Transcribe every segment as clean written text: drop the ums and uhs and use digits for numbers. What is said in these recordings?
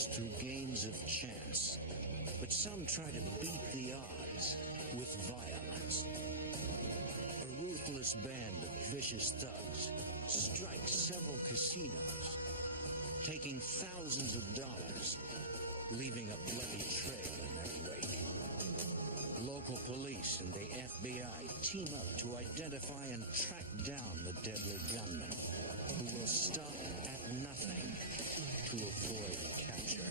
success through games of chance, but some try to beat the odds with violence. A ruthless band of vicious thugs strikes several casinos, taking thousands of dollars, leaving a bloody trail in their wake. Local police and the FBI team up to identify and track down the deadly gunman, who will stop at nothing to avoid capture.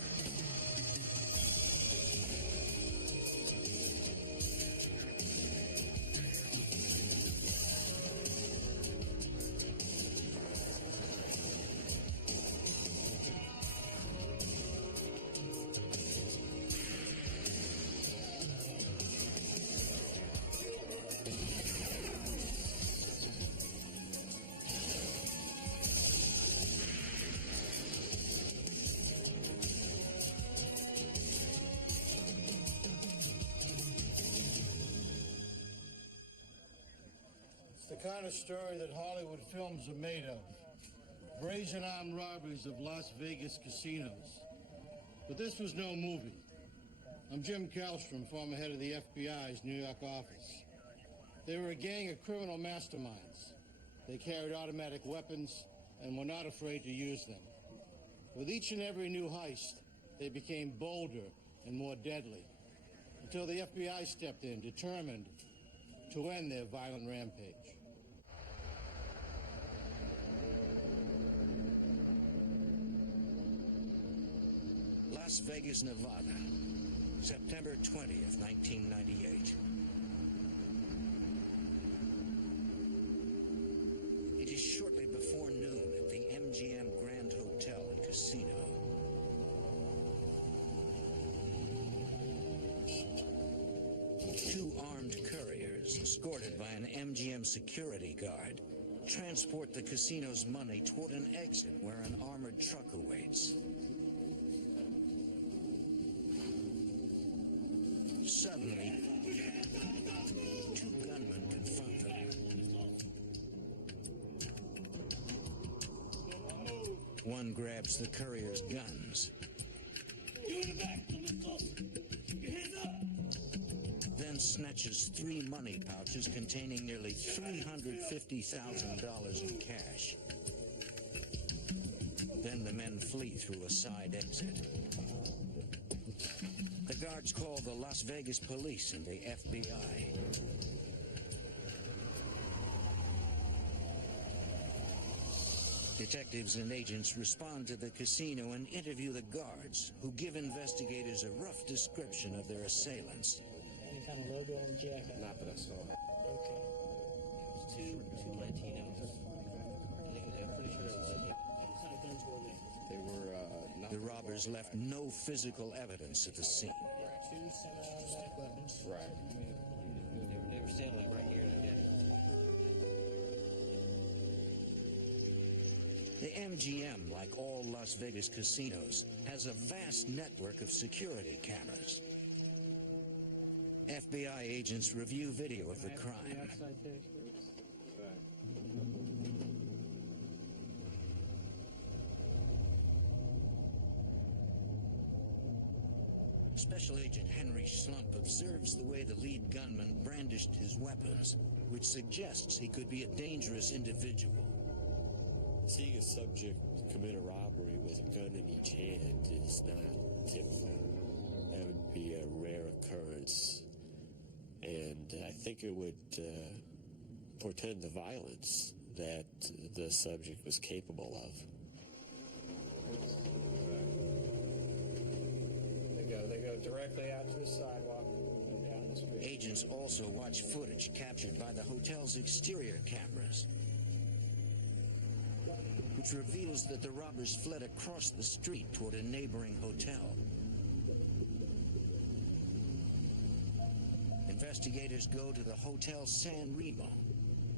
The kind of story that Hollywood films are made of. Brazen armed robberies of Las Vegas casinos. But this was no movie. I'm Jim Kallstrom, former head of the FBI's New York office. They were a gang of criminal masterminds. They carried automatic weapons and were not afraid to use them. With each and every new heist, they became bolder and more deadly, until the FBI stepped in, determined to end their violent rampage. Las Vegas, Nevada, September 20th, 1998. It is shortly before noon at the MGM Grand Hotel and Casino. Two armed couriers, escorted by an MGM security guard, transport the casino's money toward an exit where an armored truck awaits. Suddenly, two gunmen confront them. One grabs the courier's guns. You in the back, come in close. Your hands up. Then snatches 3 money pouches containing nearly $350,000 in cash. Then the men flee through a side exit. The guards call the Las Vegas police and the FBI. Detectives and agents respond to the casino and interview the guards, who give investigators a rough description of their assailants. Any kind of logo on the jacket? Not that I saw. Okay. It was two Latinos. I'm pretty sure it was. What kind of guns were they? They were not. The robbers left no physical evidence at the scene. Two semi-automatic weapons. Right. They were standing like right here. The MGM, like all Las Vegas casinos, has a vast network of security cameras. FBI agents review video of the crime. Special Agent Henry Schlump observes the way the lead gunman brandished his weapons, which suggests he could be a dangerous individual. Seeing a subject commit a robbery with a gun in each hand is not typical. That would be a rare occurrence, and I think it would portend the violence that the subject was capable of. They go directly out to the sidewalk and down the street. Agents also watch footage captured by the hotel's exterior cameras, which reveals that the robbers fled across the street toward a neighboring hotel. Investigators go to the Hotel San Remo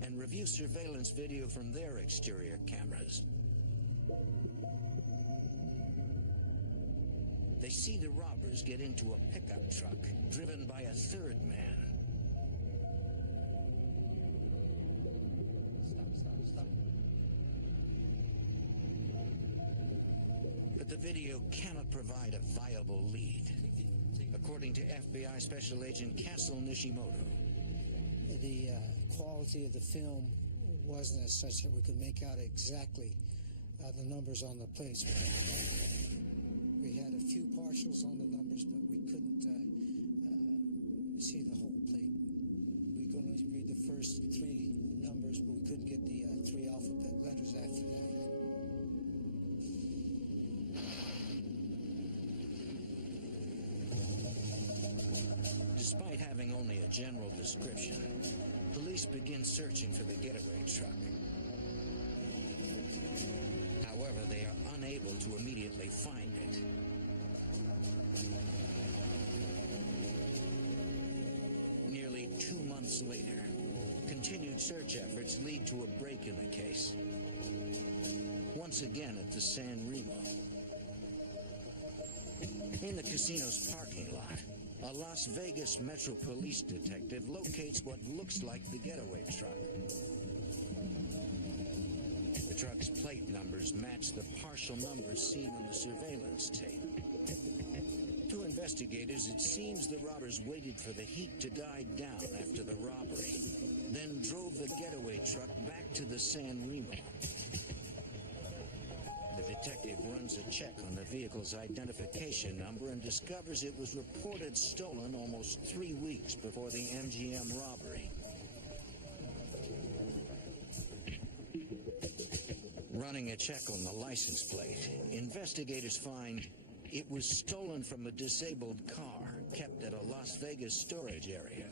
and review surveillance video from their exterior cameras. They see the robbers get into a pickup truck driven by a third man. But the video cannot provide a viable lead, according to FBI Special Agent Castle Nishimoto. The quality of the film wasn't as such that we could make out exactly the numbers on the plates. We had a few partials on the numbers, but we couldn't see the whole plate. We could only read the first three numbers, but we couldn't get the three alphabet letters after that. Despite having only a general description, police begin searching for the getaway truck. However, they are unable to immediately find it. Nearly 2 months later, continued search efforts lead to a break in the case. Once again at the San Remo. In the casino's parking lot, a Las Vegas Metro Police detective locates what looks like the getaway truck. The truck's plate numbers match the partial numbers seen on the surveillance tape. To investigators, it seems the robbers waited for the heat to die down after the robbery, then drove the getaway truck back to the San Remo. The detective runs a check on the vehicle's identification number and discovers it was reported stolen almost 3 weeks before the MGM robbery. Running a check on the license plate, investigators find it was stolen from a disabled car kept at a Las Vegas storage area.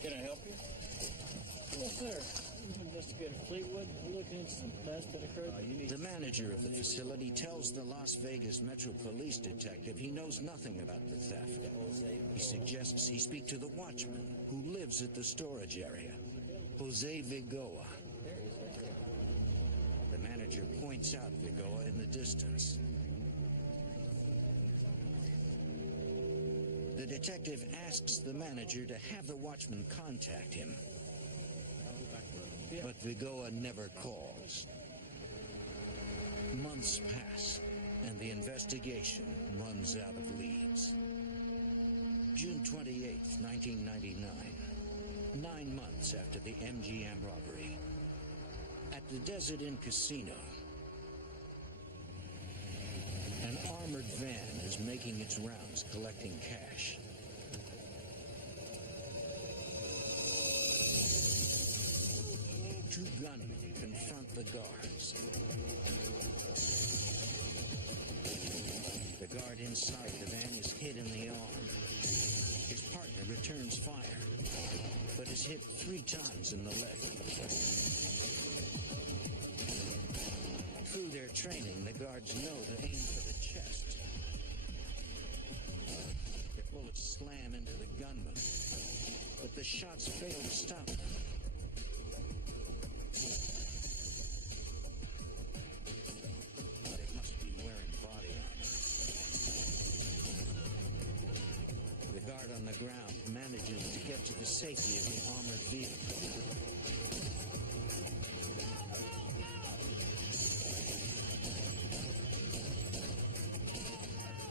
Can I help you? Yes, sir. Investigator Fleetwood, we're looking into some theft that occurred. The manager of the facility tells the Las Vegas Metro Police detective he knows nothing about the theft. He suggests he speak to the watchman who lives at the storage area, Jose Vigoa. The manager points out Vigoa in the distance. The detective asks the manager to have the watchman contact him. But Vigoa never calls. Months pass, and the investigation runs out of leads. June 28, 1999, 9 months after the MGM robbery. At the Desert Inn Casino, an armored van is making its rounds collecting cash. Two gunmen confront the guards. The guard inside the van is hit in the arm. His partner returns fire, but is hit 3 times in the leg. Through their training, the guards know to aim for the chest. Their bullets slam into the gunman, but the shots fail to stop them. They must be wearing body armor. The guard on the ground manages to get to the safety of the armored vehicle.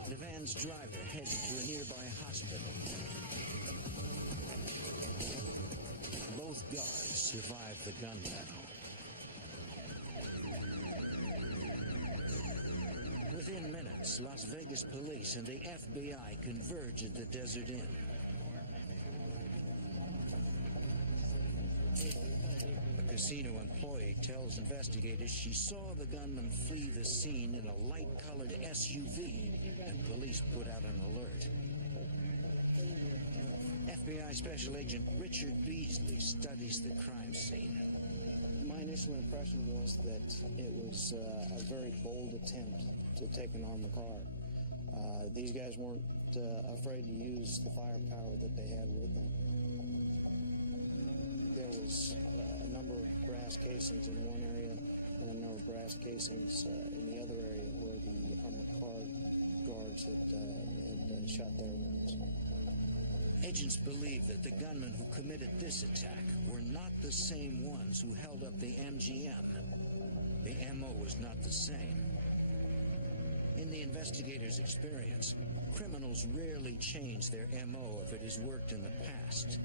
The van's driver heads to a nearby hospital. Both guards survive the gun battle. Within minutes, Las Vegas police and the FBI converge at the Desert Inn. A casino employee tells investigators she saw the gunman flee the scene in a light-colored SUV, and police put out an alert. FBI Special Agent Richard Beasley studies the crime scene. My initial impression was that it was a very bold attempt to take an armored car. These guys weren't afraid to use the firepower that they had with them. There was a number of brass casings in one area and a number of brass casings in the other area where the armored car guards had shot their wounds. Agents believe that the gunmen who committed this attack were not the same ones who held up the MGM. The MO was not the same. In the investigators' experience, criminals rarely change their MO if it has worked in the past.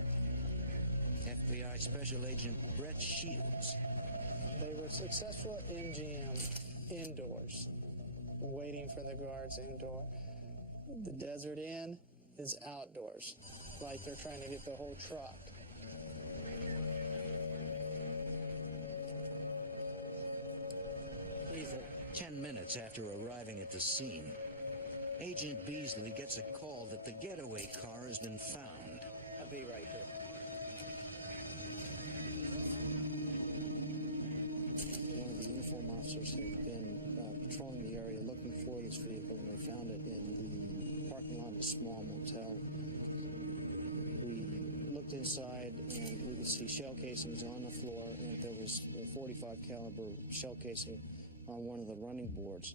FBI Special Agent Brett Shields. They were successful at MGM indoors, waiting for the guards indoor. The Desert Inn is outdoors, like they're trying to get the whole truck. Easy. 10 minutes after arriving at the scene, Agent Beasley gets a call that the getaway car has been found. I'll be right here. One of the uniform officers had been patrolling the area looking for this vehicle, and they found it in the parking lot of a small motel. We looked inside, and we could see shell casings on the floor, and there was a .45 caliber shell casing on one of the running boards.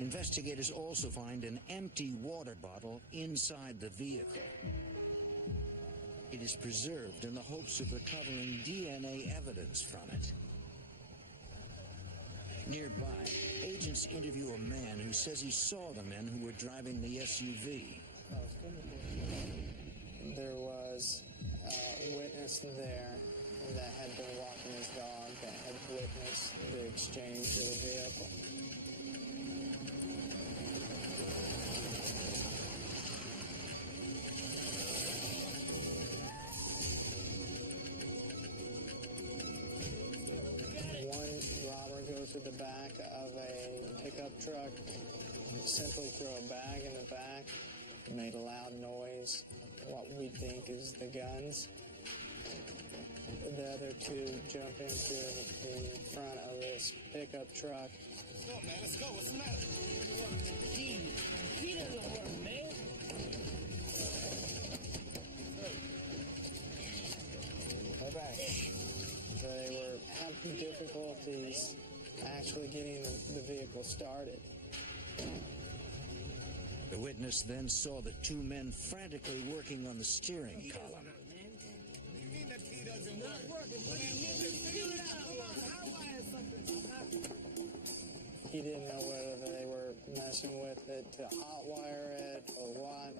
Investigators also find an empty water bottle inside the vehicle. It is preserved in the hopes of recovering DNA evidence from it. Nearby, agents interview a man who says he saw the men who were driving the SUV. There was a witness there that had been walking his dog that had witnessed the exchange of the vehicle. One robber goes to the back of a pickup truck, simply threw a bag in the back, made a loud noise, what we think is the guns. The other two jump into the front of this pickup truck. Let's go, man. Let's go. What's the matter? Gee, he doesn't work, man. Bye-bye. They were having difficulties actually getting the vehicle started. The witness then saw the two men frantically working on the steering column. You mean that key doesn't work? Figure it out. How wire something? He didn't know whether they were messing with it to hotwire it or what.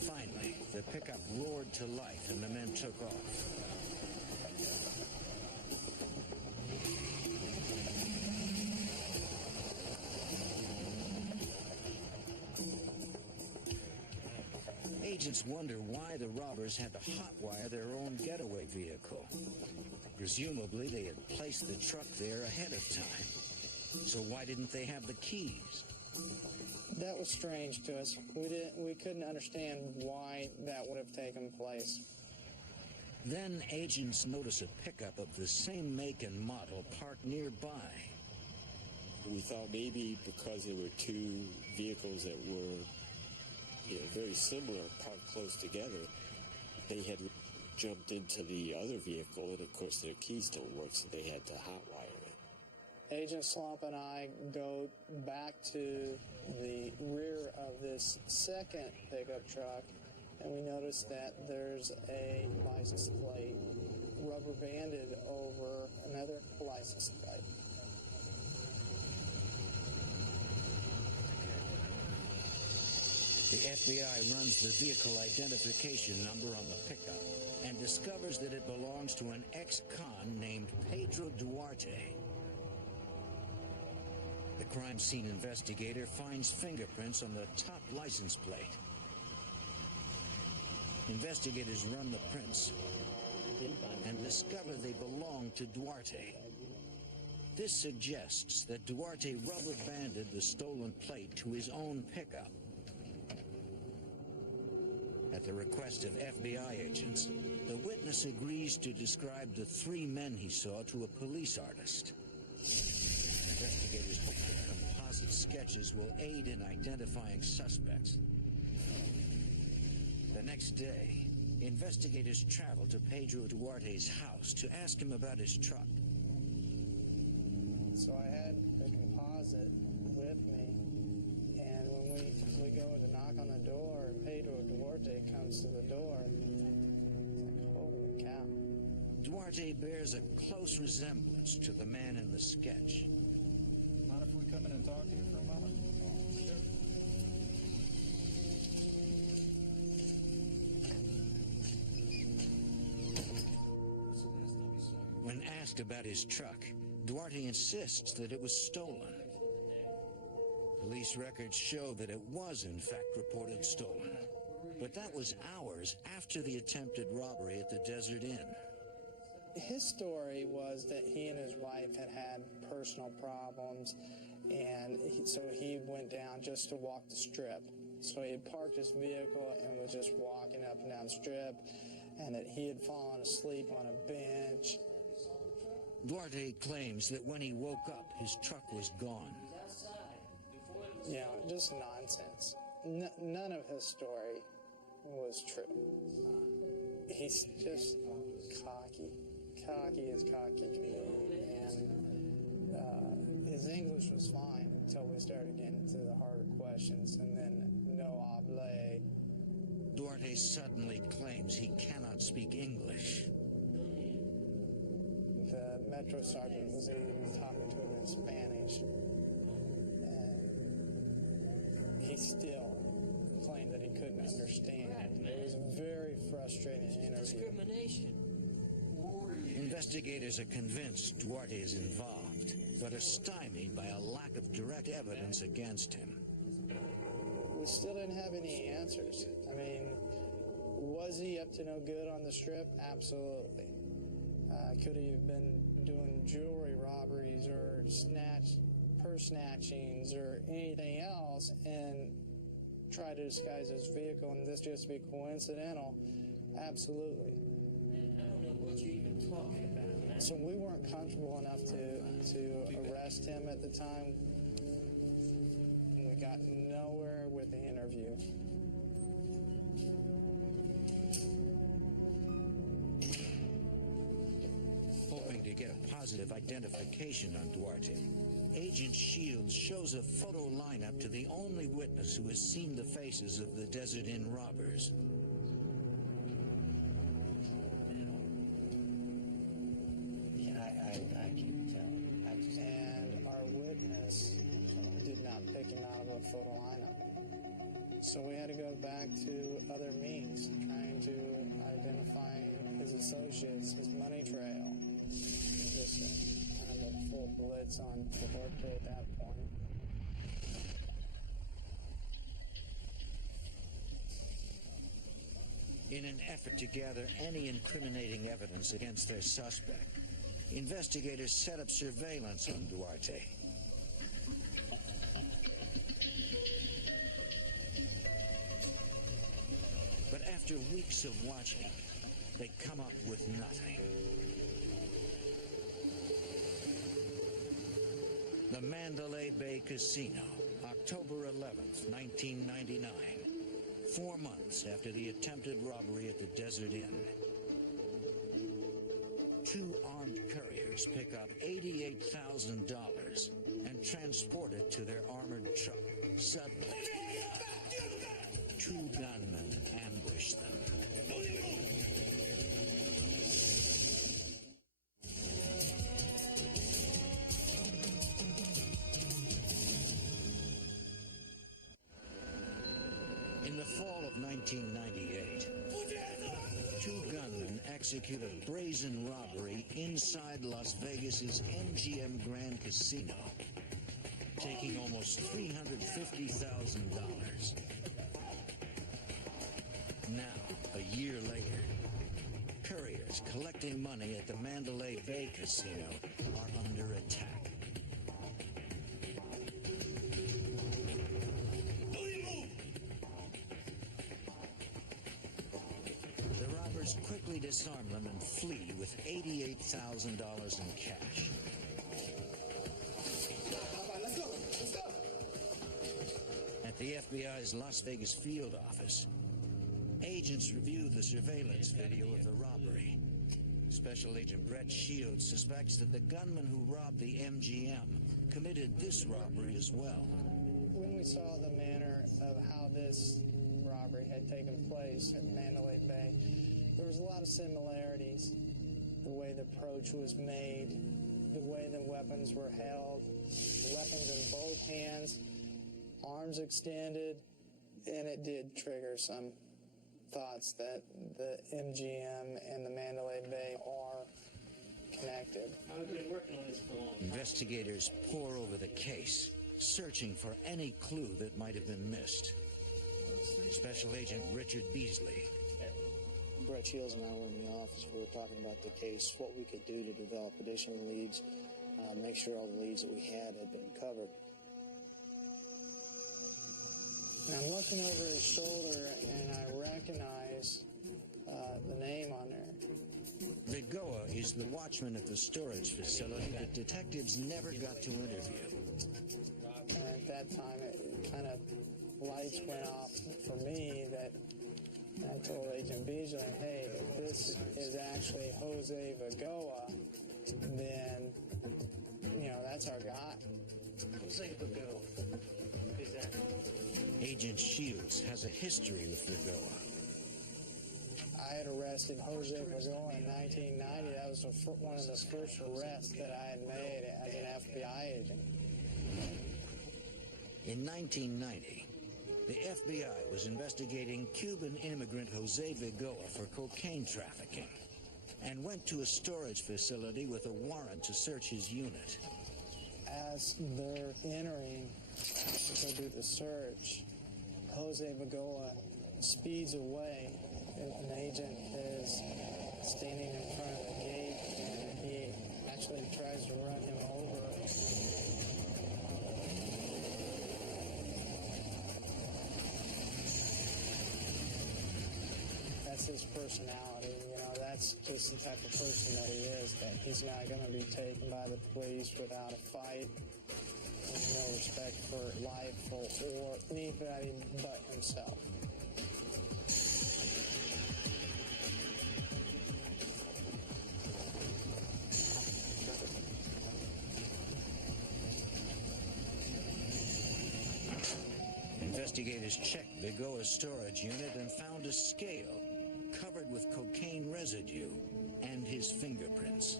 Finally, the pickup roared to life and the men took off. Agents wonder why the robbers had to hotwire their own getaway vehicle. Presumably, they had placed the truck there ahead of time. So why didn't they have the keys? That was strange to us. We couldn't understand why that would have taken place. Then agents notice a pickup of the same make and model parked nearby. We thought maybe because there were two vehicles that were very similar, parked close together, they had jumped into the other vehicle, and of course their keys don't work, so they had to hotwire it. Agent Slump and I go back to the rear of this second pickup truck, and we notice that there's a license plate rubber banded over another license plate. The FBI runs the vehicle identification number on the pickup and discovers that it belongs to an ex-con named Pedro Duarte. The crime scene investigator finds fingerprints on the top license plate. Investigators run the prints and discover they belong to Duarte. This suggests that Duarte rubber banded the stolen plate to his own pickup. At the request of FBI agents, the witness agrees to describe the three men he saw to a police artist. Investigators hope that composite sketches will aid in identifying suspects. The next day, investigators travel to Pedro Duarte's house to ask him about his truck. So I had a closet with me. And when we go to knock on the door, Pedro Duarte comes to the door. It's like, holy cow. Duarte bears a close resemblance to the man in the sketch. Mind if we come in and talk to you for a moment? When asked about his truck, Duarte insists that it was stolen. Police records show that it was in fact reported stolen, but that was hours after the attempted robbery at the Desert Inn. His story was that he and his wife had personal problems, and so he went down just to walk the strip. So he had parked his vehicle and was just walking up and down the strip, and that he had fallen asleep on a bench. Duarte claims that when he woke up, his truck was gone. Yeah, just nonsense. None of his story was true. He's just cocky as cocky can be, and his English was fine until we started getting into the harder questions, and then no oblate. Duarte suddenly claims he cannot speak English. The Metro Sergeant was even talking to him in Spanish, and he still claimed that he couldn't understand. It was a very frustrating interview. Discrimination. Investigators are convinced Duarte is involved, but are stymied by a lack of direct evidence against him. We still didn't have any answers. I mean, was he up to no good on the strip? Absolutely. Could he have been doing jewelry robberies or purse snatchings or anything else and try to disguise his vehicle and this just be coincidental? Absolutely. I don't know what you're even talking about, man. So we weren't comfortable enough to arrest him at the time. We got nowhere with the interview. Hoping to get a positive identification on Duarte, Agent Shields shows a photo lineup to the only witness who has seen the faces of the Desert Inn robbers. I can tell. And our witness did not pick him out of a photo lineup. So we had to go back to other means, trying to identify his associates, his money trail. Just kind of a full blitz on Duarte at that point. In an effort to gather any incriminating evidence against their suspect, investigators set up surveillance on Duarte. But after weeks of watching, they come up with nothing. The Mandalay Bay Casino, October 11th, 1999. 4 months after the attempted robbery at the Desert Inn. 2 armed couriers pick up $88,000 and transport it to their armored truck. Suddenly, 2 gunmen ambush them. In the fall of 1998, 2 gunmen execute a brazen robbery inside Las Vegas's MGM Grand Casino, taking almost $350,000. Now, a year later, couriers collecting money at the Mandalay Bay Casino are under attack. Quickly disarm them and flee with $88,000 in cash. Let's go. At the FBI's Las Vegas field office, agents review the surveillance video of the robbery. Special Agent Brett Shields suspects that the gunman who robbed the MGM committed this robbery as well. When we saw the manner of how this robbery had taken place at Mandalay Bay, there was a lot of similarities. The way the approach was made, the way the weapons were held, weapons in both hands, arms extended, and it did trigger some thoughts that the MGM and the Mandalay Bay are connected. I've been working on this for a long time. Investigators pore over the case, searching for any clue that might have been missed. Special Agent Richard Beasley. Brett Shields and I were in the office. We were talking about the case, what we could do to develop additional leads, make sure all the leads that we had been covered. And I'm looking over his shoulder and I recognize the name on there. Vigoa is the watchman at the storage facility that detectives never got to interview. And at that time, it kind of lights went off for me that I told Agent Beasley, hey, if this is actually Jose Vigoa, then, that's our guy. Jose Vigoa. Who's that? Agent Shields has a history with Vigoa. I had arrested Jose Vigoa in 1990. That was one of the first arrests that I had made as an FBI agent. In 1990, the FBI was investigating Cuban immigrant Jose Vigoa for cocaine trafficking and went to a storage facility with a warrant to search his unit. As they're entering to go do the search, Jose Vigoa speeds away. An agent is standing in front of the gate, and he actually tries to run him over. That's his personality, that's just the type of person that he is, that he's not going to be taken by the police without a fight, with no respect for life or anybody but himself. Investigators checked Vigoa's storage unit and found a scale covered with cocaine residue and his fingerprints.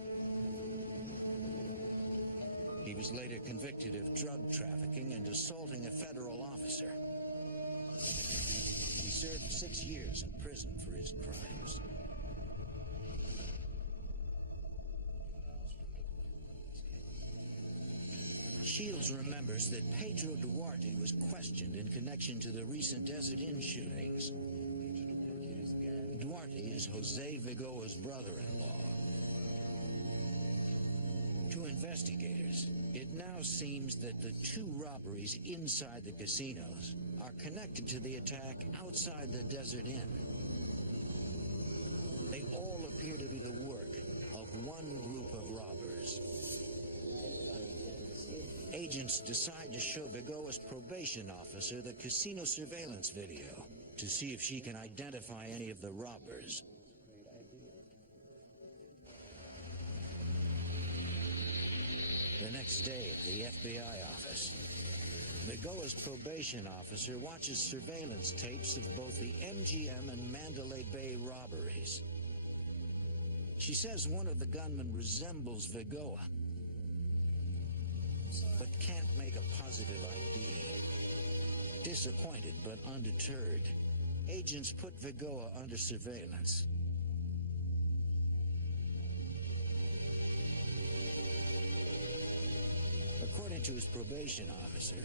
He was later convicted of drug trafficking and assaulting a federal officer. He served 6 years in prison for his crimes. Shields remembers that Pedro Duarte was questioned in connection to the recent Desert Inn shootings. Duarte is Jose Vigoa's brother-in-law. To investigators, it now seems that the 2 robberies inside the casinos are connected to the attack outside the Desert Inn. They all appear to be the work of one group of robbers. Agents decide to show Vigoa's probation officer the casino surveillance video to see if she can identify any of the robbers. The next day at the FBI office, Vigoa's probation officer watches surveillance tapes of both the MGM and Mandalay Bay robberies. She says one of the gunmen resembles Vigoa, but can't make a positive ID. Disappointed but undeterred, agents put Vigoa under surveillance. According to his probation officer,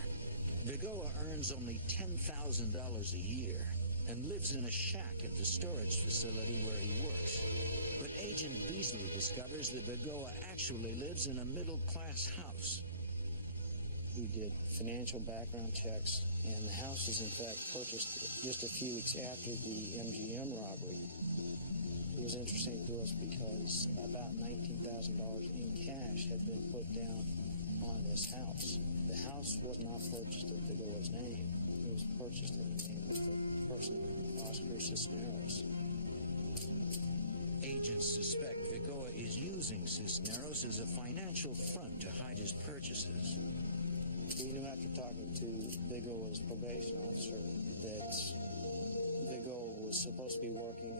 Vigoa earns only $10,000 a year and lives in a shack at the storage facility where he works. But Agent Beasley discovers that Vigoa actually lives in a middle-class house. We did financial background checks, and the house was in fact purchased just a few weeks after the MGM robbery. It was interesting to us because about $19,000 in cash had been put down on this house. The house was not purchased in Vigoa's name. It was purchased in the name of a person, Oscar Cisneros. Agents suspect Vigoa is using Cisneros as a financial front to hide his purchases. knew after talking to Vigo's probation officer that Vigo was supposed to be working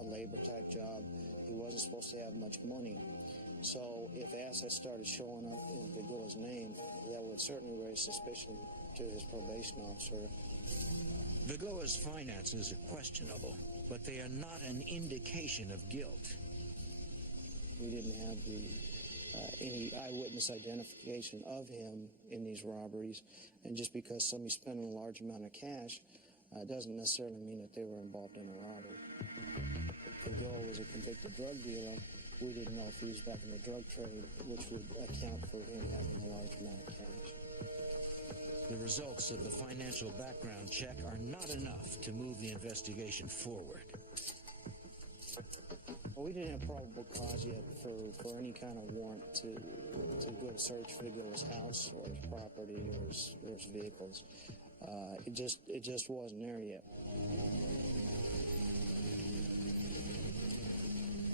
a labor-type job. He wasn't supposed to have much money. So if assets started showing up in Vigo's name, that would certainly raise suspicion to his probation officer. Vigoa's finances are questionable, but they are not an indication of guilt. We didn't have any eyewitness identification of him in these robberies, and just because somebody's spending a large amount of cash doesn't necessarily mean that they were involved in a robbery. Vigo was a convicted drug dealer. We didn't know if he was back in the drug trade, which would account for him having a large amount of cash. The results of the financial background check are not enough to move the investigation forward. Well, we didn't have probable cause yet for any kind of warrant to go to search Vigo's house or his property or his vehicles. It just wasn't there yet.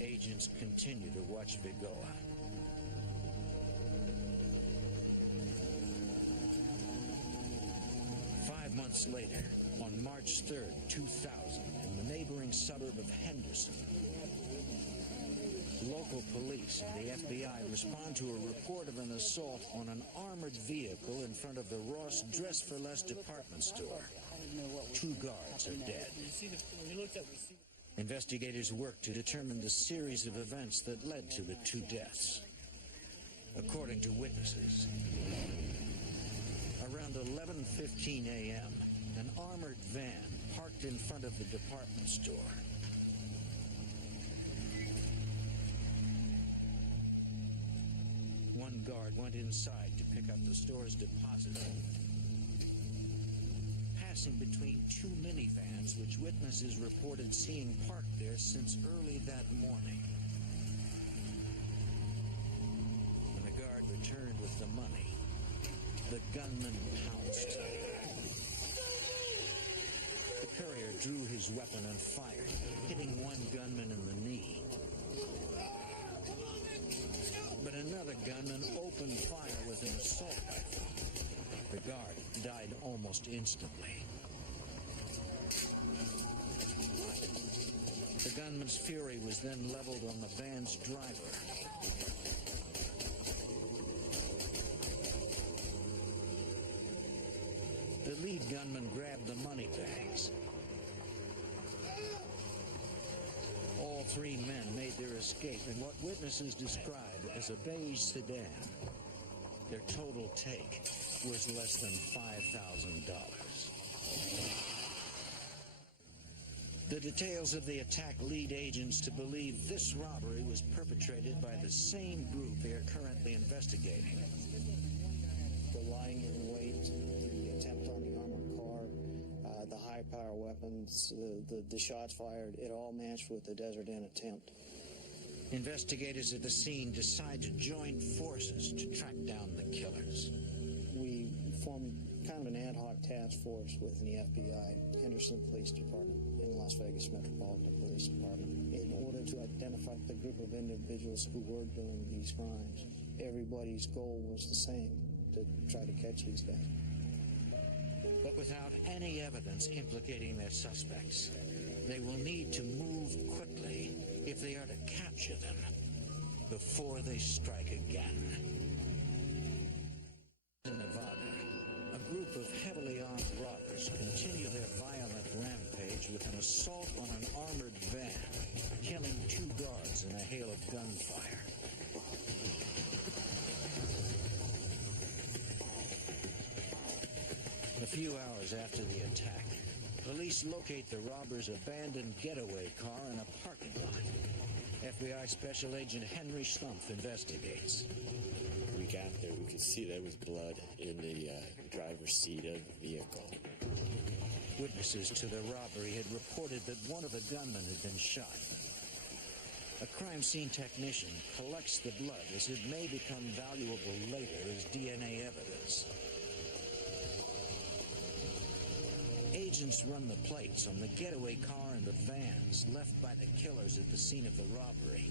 Agents continue to watch Vigoa. Five months later, on March 3rd, 2000, in the neighboring suburb of Henderson, local police and the FBI respond to a report of an assault on an armored vehicle in front of the Ross Dress for Less department store. 2 guards are dead. Investigators work to determine the series of events that led to the 2 deaths. According to witnesses, around 11:15 a.m., an armored van parked in front of the department store. One guard went inside to pick up the store's deposit. Passing between 2 minivans, which witnesses reported seeing parked there since early that morning. When the guard returned with the money, the gunman pounced. The courier drew his weapon and fired, hitting one gunman in the knee. But another gunman opened fire with an assault rifle. The guard died almost instantly. The gunman's fury was then leveled on the van's driver. The lead gunman grabbed the money bags. All 3 men made their escape in what witnesses described as a beige sedan. Their total take was less than $5,000. The details of the attack lead agents to believe this robbery was perpetrated by the same group they are currently investigating. The lying in wait, the attempt on the armored car, the high-power weapons, the shots fired, it all matched with the Desert Inn attempt. Investigators at the scene decide to join forces to track down the killers. We formed kind of an ad hoc task force within the FBI, Henderson Police Department, and Las Vegas Metropolitan Police Department, in order to identify the group of individuals who were doing these crimes. Everybody's goal was the same, to try to catch these guys. But without any evidence implicating their suspects, they will need to move quickly if they are to capture them before they strike again. In Nevada, a group of heavily armed robbers continue their violent rampage with an assault on an armored van, killing 2 guards in a hail of gunfire. A few hours after the attack, police locate the robbers' abandoned getaway car in a parking lot. FBI Special Agent Henry Schlumpf investigates. We got there, we could see there was blood in the driver's seat of the vehicle. Witnesses to the robbery had reported that one of the gunmen had been shot. A crime scene technician collects the blood as it may become valuable later as DNA evidence. Agents run the plates on the getaway car and the vans left by the killers at the scene of the robbery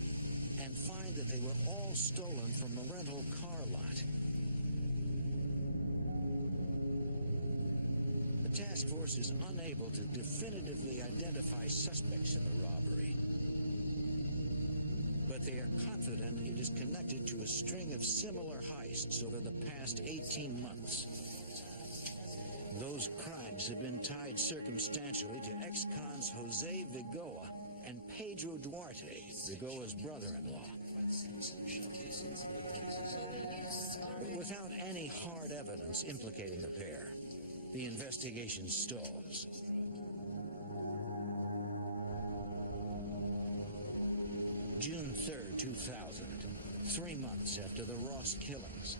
and find that they were all stolen from the rental car lot. task force is unable to definitively identify suspects in the robbery, but they are confident it is connected to a string of similar heists over the past 18 months. Those crimes have been tied circumstantially to ex-cons Jose Vigoa and Pedro Duarte, Vigoa's brother-in-law. But without any hard evidence implicating the pair, the investigation stalls. June 3rd, 2000, 3 months after the Ross killings,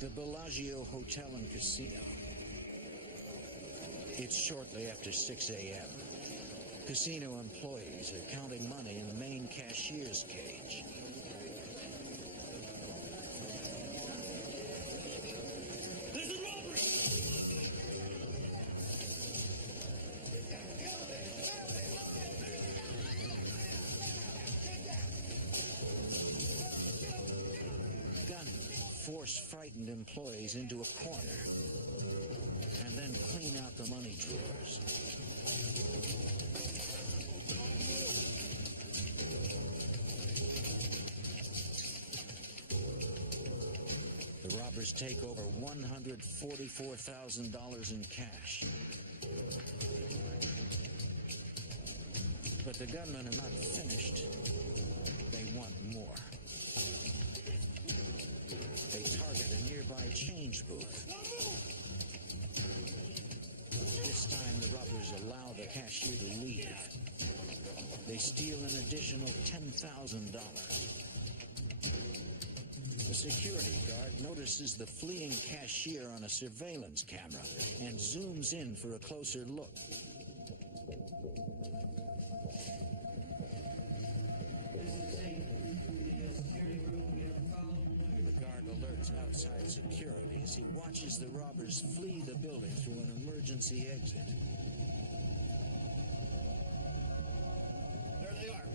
the Bellagio Hotel and Casino. It's shortly after 6 a.m. Casino employees are counting money in the main cashier's cage. There's a robbery! Gunmen force frightened employees into a corner and then clean out the money drawers. The robbers take over $144,000 in cash. But the gunmen are not finished. They want more. They target a nearby change booth. This time, the robbers allow the cashier to leave. They steal an additional $10,000. The security guard notices the fleeing cashier on a surveillance camera and zooms in for a closer look. The guard alerts outside security as he watches the robbers flee the building through an emergency exit. There they are.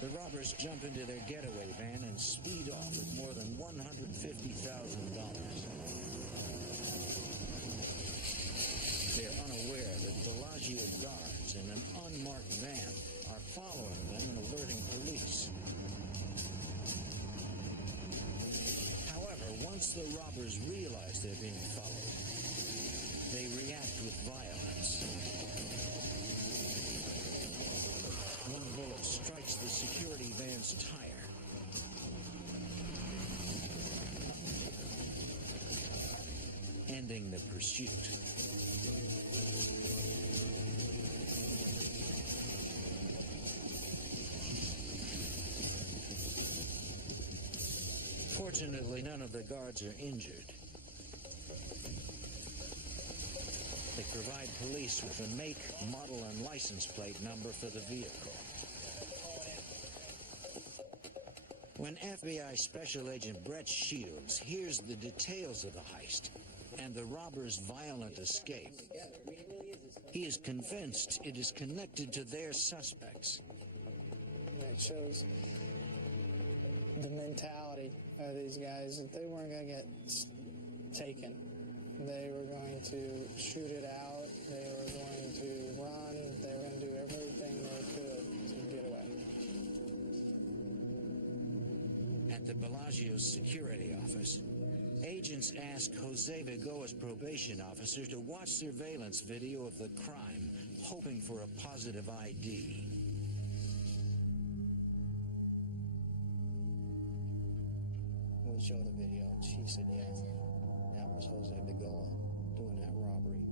The robbers jump into their getaway van and speed off with more than $150,000. They are unaware that Bellagio guards in an unmarked van are following them and alerting police. However, once the robbers realize they're being followed, they react with violence. One bullet strikes the security van's tire. Ending the pursuit. Fortunately, none of the guards are injured. They provide police with the make, model, and license plate number for the vehicle. When FBI Special Agent Brett Shields hears the details of the heist and the robbers' violent escape, he is convinced it is connected to their suspects. It shows the mentality of these guys, that they weren't going to get taken. They were going to shoot it out. They were going to run. They were going to do everything they could to get away. At the Bellagio's security office, agents ask Jose Vigoa's probation officer to watch surveillance video of the crime, hoping for a positive ID. We showed the video, and she said, yeah, that was Jose Vigoa doing that robbery.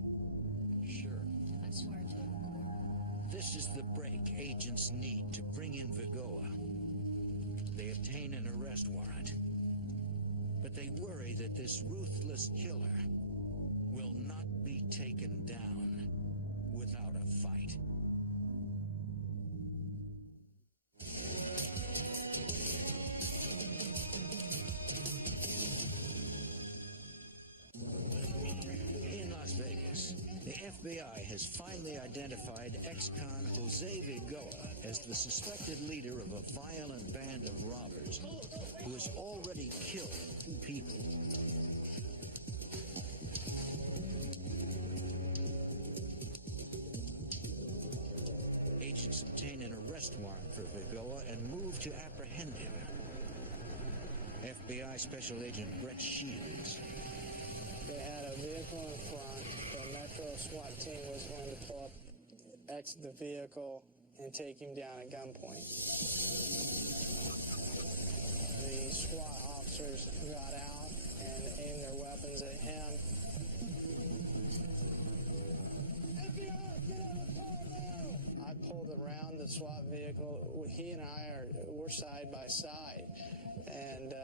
Sure. I swear to it. This is the break agents need to bring in Vigoa. They obtain an arrest warrant, but they worry that this ruthless killer will not be taken down without a fight. In Las Vegas, the FBI has finally identified ex-con Jose Vigoa as the suspected leader of a violent band of robbers who has already killed 2 people. Agents obtain an arrest warrant for Vigoa and move to apprehend him. FBI Special Agent Brett Shields. They had a vehicle in front. The Metro SWAT team was going to pull up, exit the vehicle, and take him down at gunpoint. The SWAT officers got out and aimed their weapons at him. I pulled around the SWAT vehicle. He and I we're side by side, and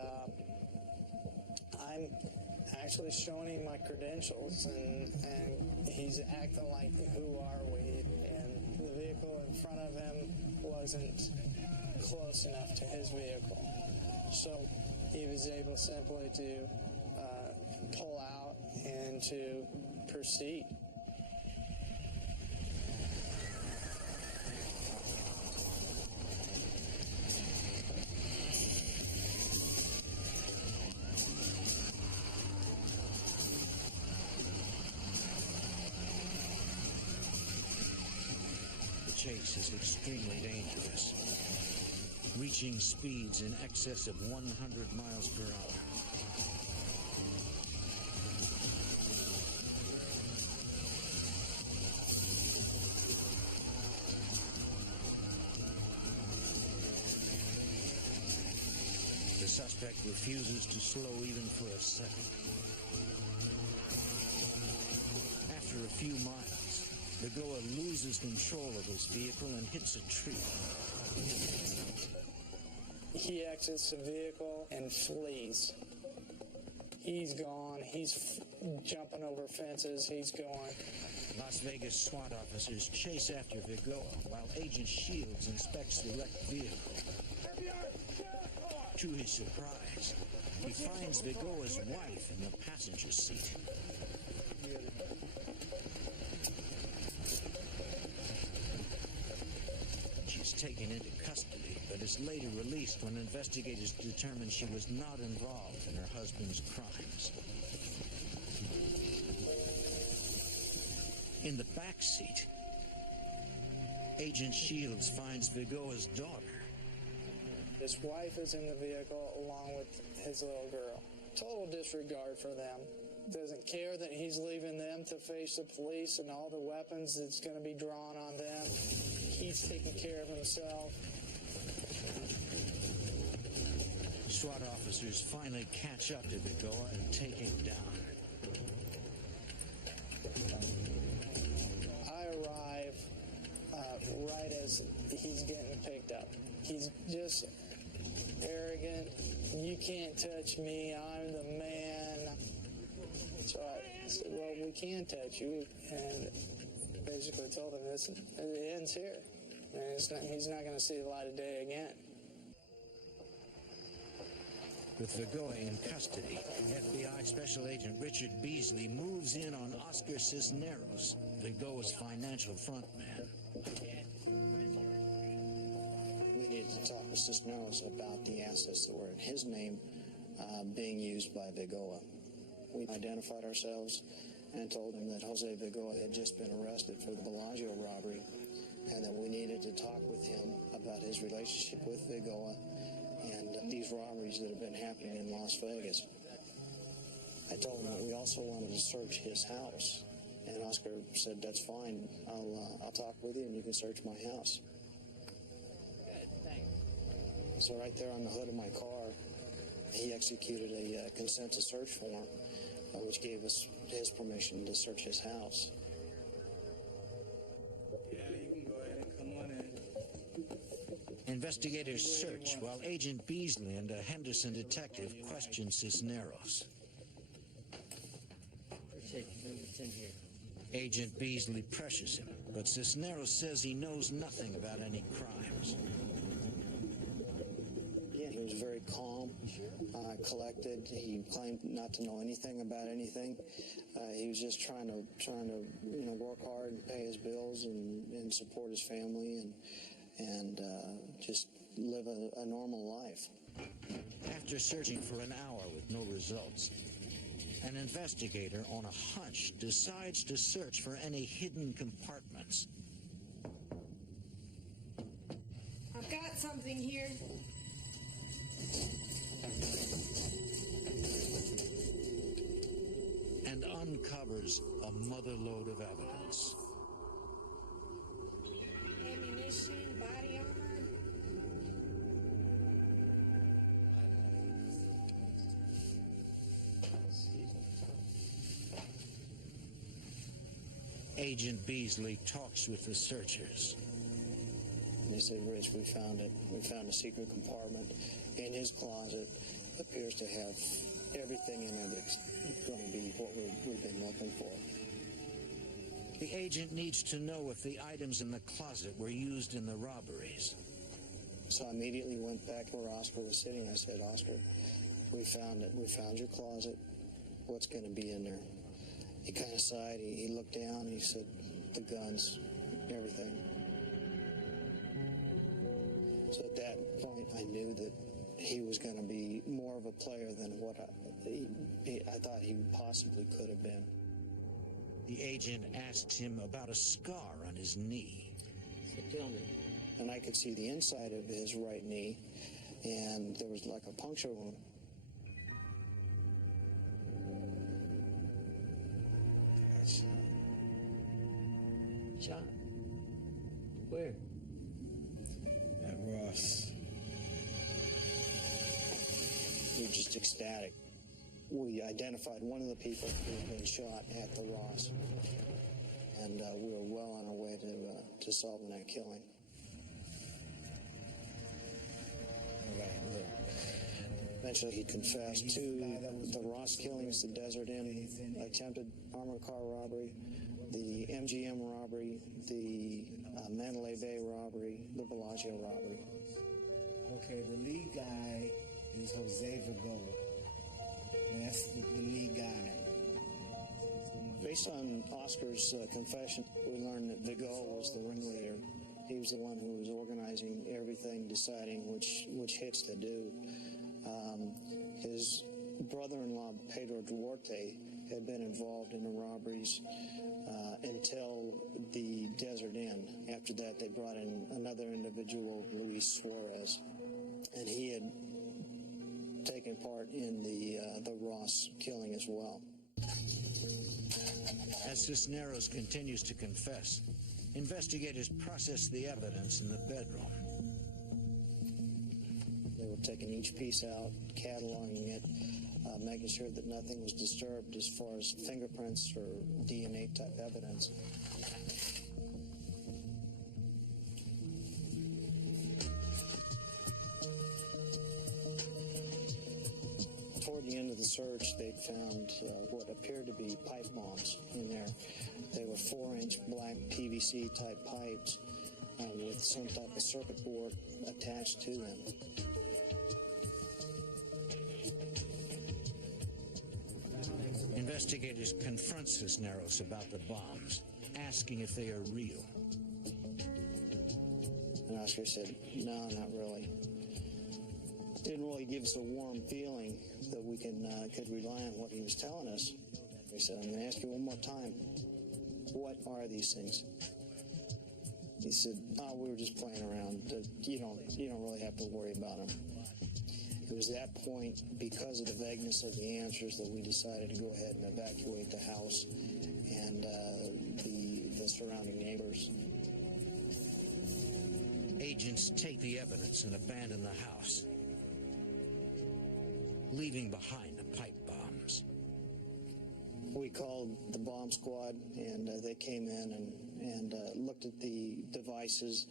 I'm actually showing him my credentials, and he's acting like, who are we? And the vehicle in front of him wasn't close enough to his vehicle, so he was able simply to pull out and to proceed. Chase is extremely dangerous, reaching speeds in excess of 100 miles per hour. The suspect refuses to slow even for a second. After a few miles, Vigoa loses control of his vehicle and hits a tree. He exits the vehicle and flees. He's gone. He's jumping over fences. He's going. Las Vegas SWAT officers chase after Vigoa while Agent Shields inspects the wrecked vehicle. To his surprise, he finds Vigoa's wife in the passenger seat. She's taken into custody, but is later released when investigators determined she was not involved in her husband's crimes. In the back seat, Agent Shields finds Vigoa's daughter. His wife is in the vehicle along with his little girl. Total disregard for them. Doesn't care that he's leaving them to face the police and all the weapons that's going to be drawn on them. He's taking care of himself. SWAT officers finally catch up to Vigoa and take him down. I arrive right as he's getting picked up. He's just arrogant. You can't touch me. I'm the man. So I said, well, we can touch you. And basically told him this, it ends here. And he's not going to see the light of day again. With Vigoa in custody, FBI Special Agent Richard Beasley moves in on Oscar Cisneros, Vigoa's financial frontman. We needed to talk with Cisneros about the assets that were in his name being used by Vigoa. We identified ourselves and told him that Jose Vigoa had just been arrested for the Bellagio robbery and that we needed to talk with him about his relationship with Vigoa and these robberies that have been happening in Las Vegas. I told him that we also wanted to search his house, and Oscar said, that's fine, I'll talk with you and you can search my house. Good, thanks. So right there on the hood of my car, he executed a consent to search form, which gave us his permission to search his house. Yeah, you can go ahead and come on in. Investigators search while Agent Beasley and a Henderson detective question Cisneros. It's in here. Agent Beasley pressures him, but Cisneros says he knows nothing about any crimes. Yeah, he was very calm, collected. He claimed not to know anything about anything. He was just trying to work hard and pay his bills and support his family and just live a normal life. After searching for an hour with no results, an investigator on a hunch decides to search for any hidden compartments. I've got something here. And uncovers a motherload of evidence. Ammunition, body armor. Agent Beasley talks with the searchers. He said, Rich, we found it. We found a secret compartment in his closet. Appears to have everything in it that's going to be what we've been looking for. The agent needs to know if the items in the closet were used in the robberies. So I immediately went back where Oscar was sitting. I said, Oscar, we found it. We found your closet. What's going to be in there? He kind of sighed. He looked down. And he said, the guns, everything. So at that point, I knew that he was going to be more of a player than what I thought he possibly could have been. The agent asks him about a scar on his knee. So tell me. And I could see the inside of his right knee, and there was like a puncture wound. Shot? Where? At Ross. We were just ecstatic. We identified one of the people who had been shot at the Ross, and we were well on our way to solving that killing. Eventually he confessed to the Ross killings, the Desert Inn, attempted armored car robbery, the MGM robbery, the Mandalay Bay robbery, the Bellagio robbery. Okay, the lead guy is Jose Vergara. And that's the lead guy. Based on Oscar's confession, we learned that Vergara was the ringleader. He was the one who was organizing everything, deciding which hits to do. His brother-in-law, Pedro Duarte, had been involved in the robberies until the Desert Inn. After that, they brought in another individual, Luis Suarez, and he had taken part in the Ross killing as well. As Cisneros continues to confess, investigators process the evidence in the bedroom. They were taking each piece out, cataloging it, making sure that nothing was disturbed as far as fingerprints or DNA type evidence. Toward the end of the search, they found what appeared to be pipe bombs in there. They were 4-inch black PVC type pipes with some type of circuit board attached to them. Investigators confront Cisneros about the bombs, asking if they are real. And Oscar said, no, not really. Didn't really give us a warm feeling that we could rely on what he was telling us. He said, I'm going to ask you one more time, what are these things? He said, oh, we were just playing around. You don't really have to worry about them. It was that point, because of the vagueness of the answers, that we decided to go ahead and evacuate the house and the surrounding neighbors. Agents take the evidence and abandon the house, leaving behind the pipe bombs. We called the bomb squad, and they came in and looked at the devices.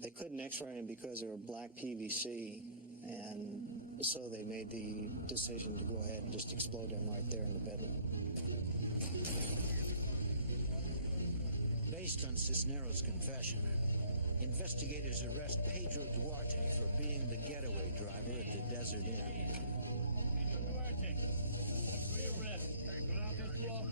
They couldn't x-ray them because they were black PVC, and so they made the decision to go ahead and just explode them right there in the bedroom. Based on Cisneros' confession, investigators arrest Pedro Duarte for being the getaway driver at the Desert Inn. Duarte, for your arrest. Go out this floor.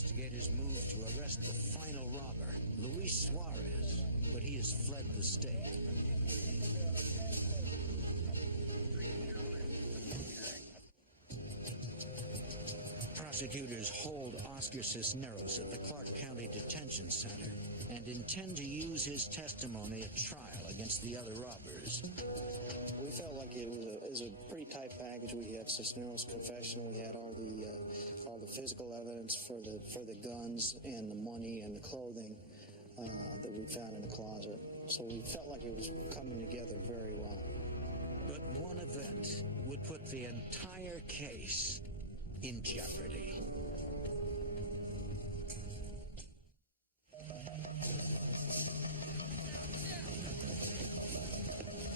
Investigators move to arrest the final robber, Luis Suarez, but he has fled the state. Prosecutors hold Oscar Cisneros at the Clark County Detention Center and intend to use his testimony at trial against the other robbers. We felt like it was a pretty tight package. We had Cisneros' confession. We had all the physical evidence for the guns and the money and the clothing that we found in the closet. So we felt like it was coming together very well. But one event would put the entire case in jeopardy.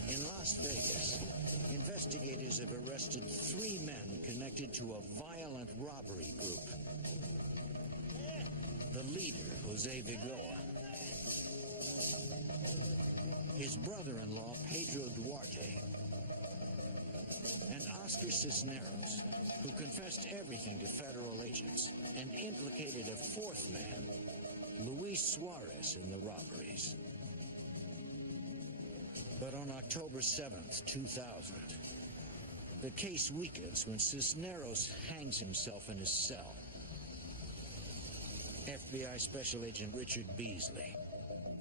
In Las Vegas, investigators have arrested 3 men connected to a violent robbery group. The leader, Jose Vigoa, his brother-in-law, Pedro Duarte, and Oscar Cisneros, who confessed everything to federal agents and implicated a 4th man, Luis Suarez, in the robberies. But on October 7th, 2000, the case weakens when Cisneros hangs himself in his cell. FBI Special Agent Richard Beasley.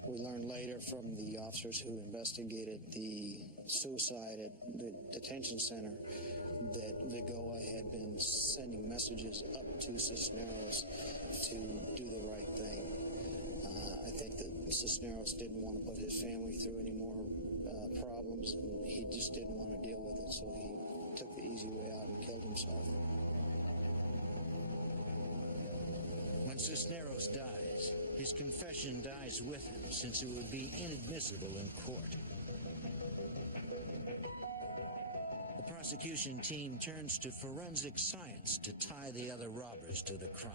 We learned later from the officers who investigated the suicide at the detention center that Vigoa had been sending messages up to Cisneros to do the right thing. I think that Cisneros didn't want to put his family through any more problems, and he just didn't want to deal with it, so he took the easy way out and killed himself. When Cisneros dies, his confession dies with him, since it would be inadmissible in court. The prosecution team turns to forensic science to tie the other robbers to the crime.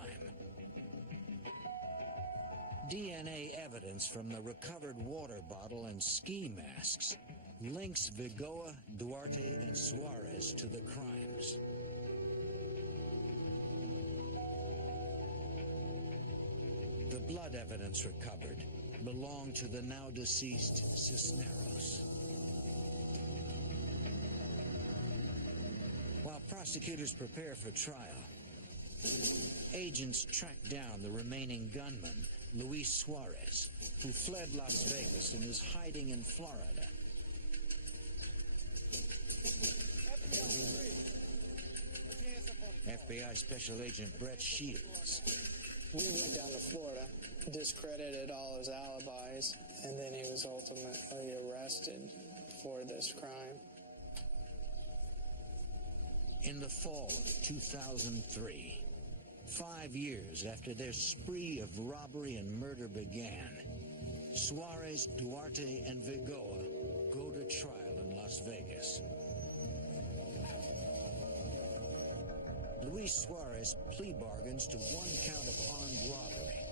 DNA evidence from the recovered water bottle and ski masks links Vigoa, Duarte, and Suarez to the crimes. The blood evidence recovered belonged to the now deceased Cisneros. While prosecutors prepare for trial, agents track down the remaining gunman, Luis Suarez, who fled Las Vegas and is hiding in Florida. FBI Special Agent Brett Shields. We went down to Florida, discredited all his alibis, and then he was ultimately arrested for this crime. In the fall of 2003, 5 years after their spree of robbery and murder began, Suarez, Duarte, and Vigoa go to trial in Las Vegas. Luis Suarez plea bargains to 1 count of armed robbery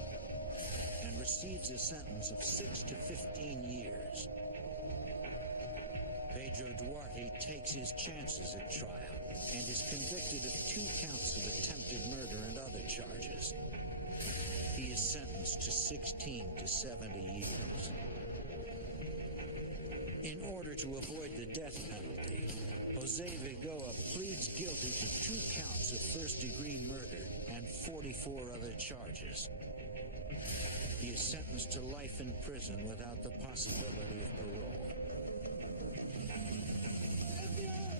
and receives a sentence of 6 to 15 years. Pedro Duarte takes his chances at trial and is convicted of 2 counts of attempted murder and other charges. He is sentenced to 16 to 70 years. In order to avoid the death penalty, Jose Vigoa pleads guilty to 2 counts of first-degree murder and 44 other charges. He is sentenced to life in prison without the possibility of parole.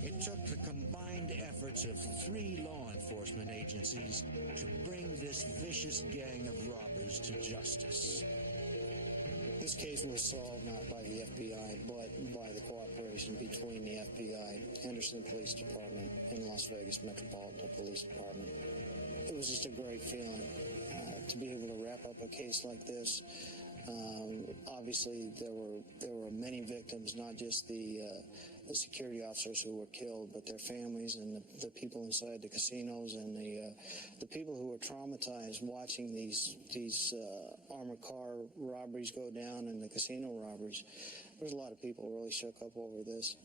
It took the combined efforts of 3 law enforcement agencies to bring this vicious gang of robbers to justice. This case was solved not by the FBI, but by the cooperation between the FBI, Henderson Police Department, and Las Vegas Metropolitan Police Department. It was just a great feeling to be able to wrap up a case like this. Obviously, there were many victims, not just the security officers who were killed, but their families and the people inside the casinos and the people who were traumatized watching these armored car robberies go down and the casino robberies. There's a lot of people really shook up over this,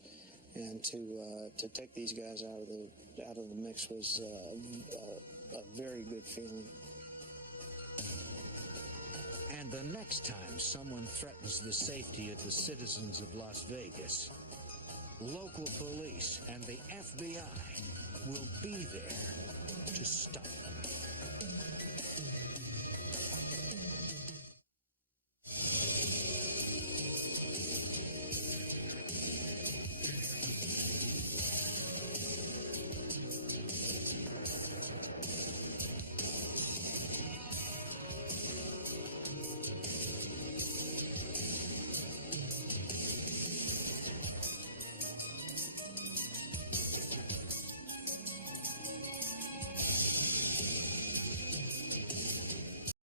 and to take these guys out of the mix was a very good feeling. And the next time someone threatens the safety of the citizens of Las Vegas, local police and the FBI will be there to stop them.